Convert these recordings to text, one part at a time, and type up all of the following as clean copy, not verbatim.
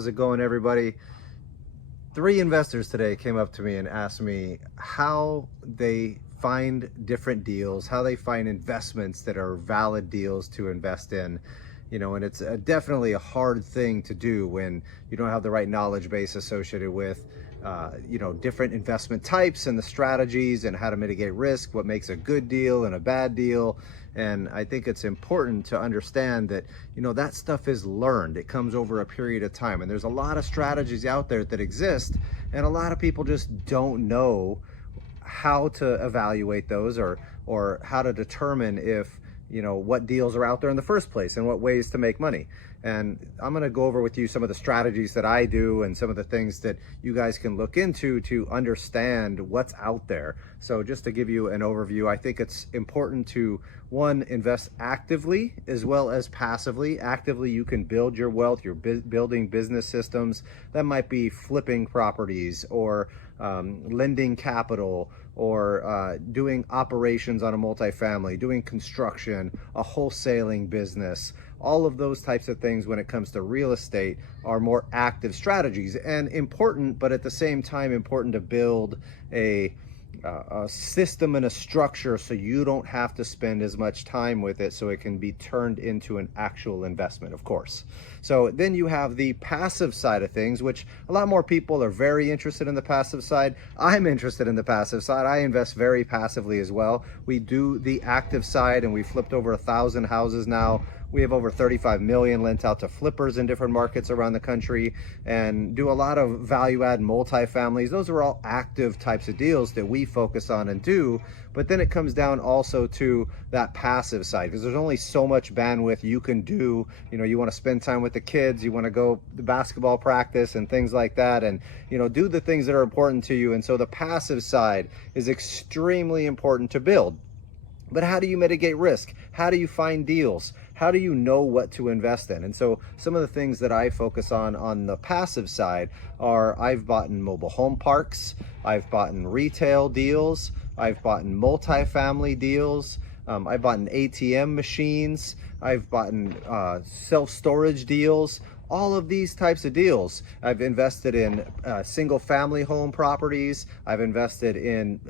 How's it going, everybody? 3 investors today came up to me and asked me how they find different deals, how they find investments that are valid deals to invest in. And it's definitely a hard thing to do when you don't have the right knowledge base associated with different investment types and the strategies and how to mitigate risk, what makes a good deal and a bad deal. And I think it's important to understand that, that stuff is learned. It comes over a period of time. And there's a lot of strategies out there that exist, and a lot of people just don't know how to evaluate those or how to determine if what deals are out there in the first place and what ways to make money. And I'm going to go over with you some of the strategies that I do and some of the things that you guys can look into to understand what's out there. So just to give you an overview, I think it's important to, one, invest actively as well as passively. Actively, you can build your wealth. You're building business systems. That might be flipping properties or lending capital, or doing operations on a multifamily, doing construction, a wholesaling business. All of those types of things when it comes to real estate are more active strategies and important, but at the same time important to build a system and a structure so you don't have to spend as much time with it, so it can be turned into an actual investment, of course. So then you have the passive side of things, which a lot more people are very interested in the passive side. I'm interested in the passive side. I invest very passively as well. We do the active side, and we flipped over 1,000 houses now. We have over 35 million lent out to flippers in different markets around the country, and do a lot of value add multifamilies. Those are all active types of deals that we focus on and do. But then it comes down also to that passive side, because there's only so much bandwidth you can do. You want to spend time with the kids, you want to go to basketball practice and things like that, and do the things that are important to you. And so the passive side is extremely important to build. But how do you mitigate risk? How do you find deals? How do you know what to invest in? And so some of the things that I focus on the passive side are, I've bought in mobile home parks, I've bought in retail deals, I've bought in multifamily deals, I've bought in ATM machines, I've bought in self-storage deals. All of these types of deals. I've invested in single family home properties. I've invested in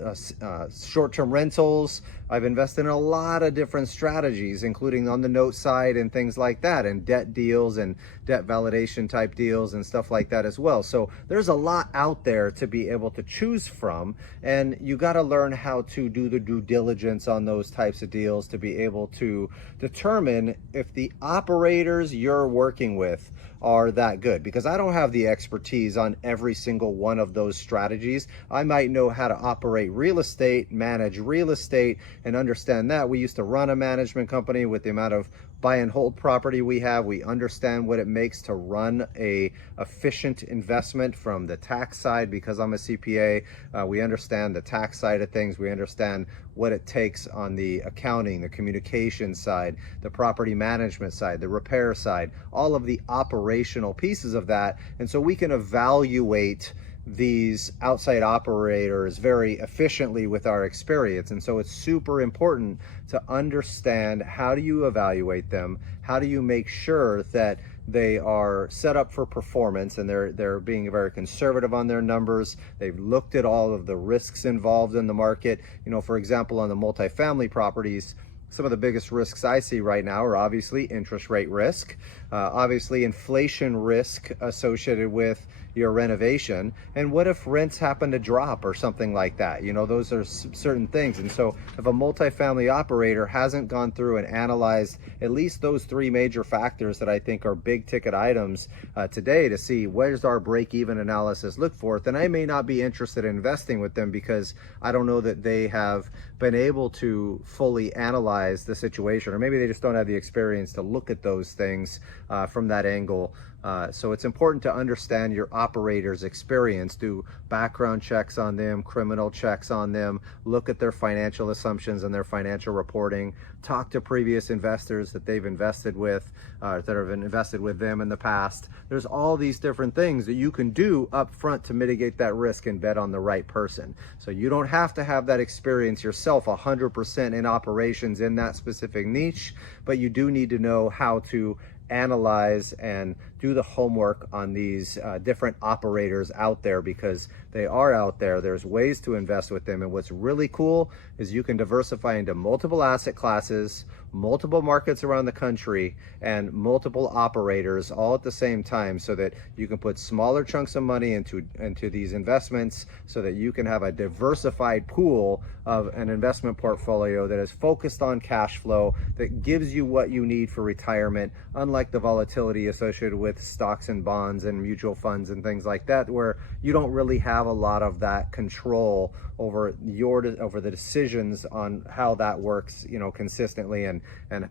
short-term rentals. I've invested in a lot of different strategies, including on the note side and things like that, and debt deals and debt validation type deals and stuff like that as well. So there's a lot out there to be able to choose from, and you got to learn how to do the due diligence on those types of deals to be able to determine if the operators you're working with are that good, because I don't have the expertise on every single one of those strategies. I might know how to operate real estate, manage real estate, and understand that. We used to run a management company. With the amount of buy and hold property we have, we understand what it makes to run a efficient investment from the tax side. Because I'm a CPA, we understand the tax side of things. We understand what it takes on the accounting, the communication side, the property management side, the repair side, all of the operational pieces of that. And so we can evaluate these outside operators very efficiently with our experience. And so it's super important to understand, how do you evaluate them? How do you make sure that they are set up for performance and they're being very conservative on their numbers? They've looked at all of the risks involved in the market. For example, on the multifamily properties, some of the biggest risks I see right now are obviously interest rate risk, obviously inflation risk associated with your renovation, and what if rents happen to drop or something like that? Those are certain things. And so if a multifamily operator hasn't gone through and analyzed at least those 3 major factors that I think are big ticket items today, to see where's our break-even analysis look for, then I may not be interested in investing with them, because I don't know that they have been able to fully analyze the situation, or maybe they just don't have the experience to look at those things from that angle. So it's important to understand your operator's experience, do background checks on them, criminal checks on them, look at their financial assumptions and their financial reporting, talk to previous investors that they've invested with, that have invested with them in the past. There's all these different things that you can do up front to mitigate that risk and bet on the right person. So you don't have to have that experience yourself 100% in operations in that specific niche, but you do need to know how to analyze and do the homework on these different operators out there, because they are out there. There's ways to invest with them. And what's really cool is you can diversify into multiple asset classes, multiple markets around the country, and multiple operators all at the same time, so that you can put smaller chunks of money into these investments, so that you can have a diversified pool of an investment portfolio that is focused on cash flow, that gives you what you need for retirement, unlike the volatility associated with stocks and bonds and mutual funds and things like that, where you don't really have a lot of that control over the decisions on how that works, consistently, and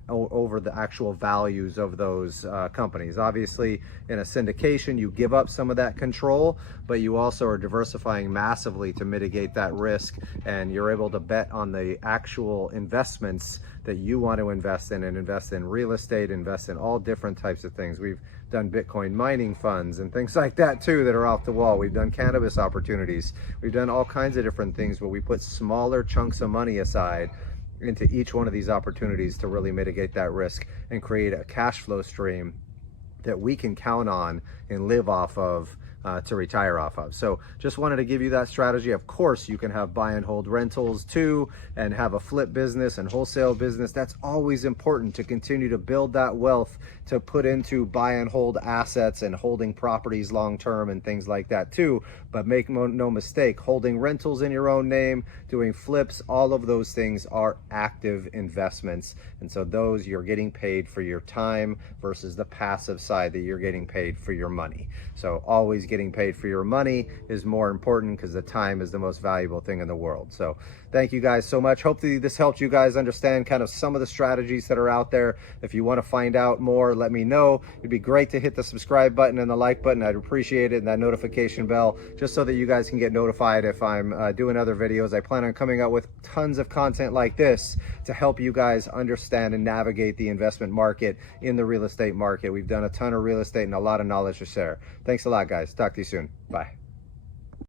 over the actual values of those companies. Obviously, in a syndication, you give up some of that control, but you also are diversifying massively to mitigate that risk, and you're able to bet on the actual investments that you want to invest in, and invest in real estate, invest in all different types of things. We've done Bitcoin mining funds and things like that too, that are off the wall. We've done cannabis opportunities. We've done all kinds of different things where we put smaller chunks of money aside into each one of these opportunities to really mitigate that risk and create a cash flow stream that we can count on and live off of, to retire off of. So just wanted to give you that strategy. Of course, you can have buy and hold rentals too, and have a flip business and wholesale business. That's always important, to continue to build that wealth, to put into buy and hold assets and holding properties long term and things like that too. But make no mistake, holding rentals in your own name, doing flips, all of those things are active investments. And so those, you're getting paid for your time, versus the passive side that you're getting paid for your money. So always getting paid for your money is more important, because the time is the most valuable thing in the world. So thank you guys so much. Hopefully this helped you guys understand kind of some of the strategies that are out there. If you want to find out more, let me know. It'd be great to hit the subscribe button and the like button. I'd appreciate it, and that notification bell, just so that you guys can get notified if I'm doing other videos. I plan on coming out with tons of content like this to help you guys understand and navigate the investment market in the real estate market. We've done a ton of real estate and a lot of knowledge to share. Thanks a lot, guys. Talk to you soon. Bye.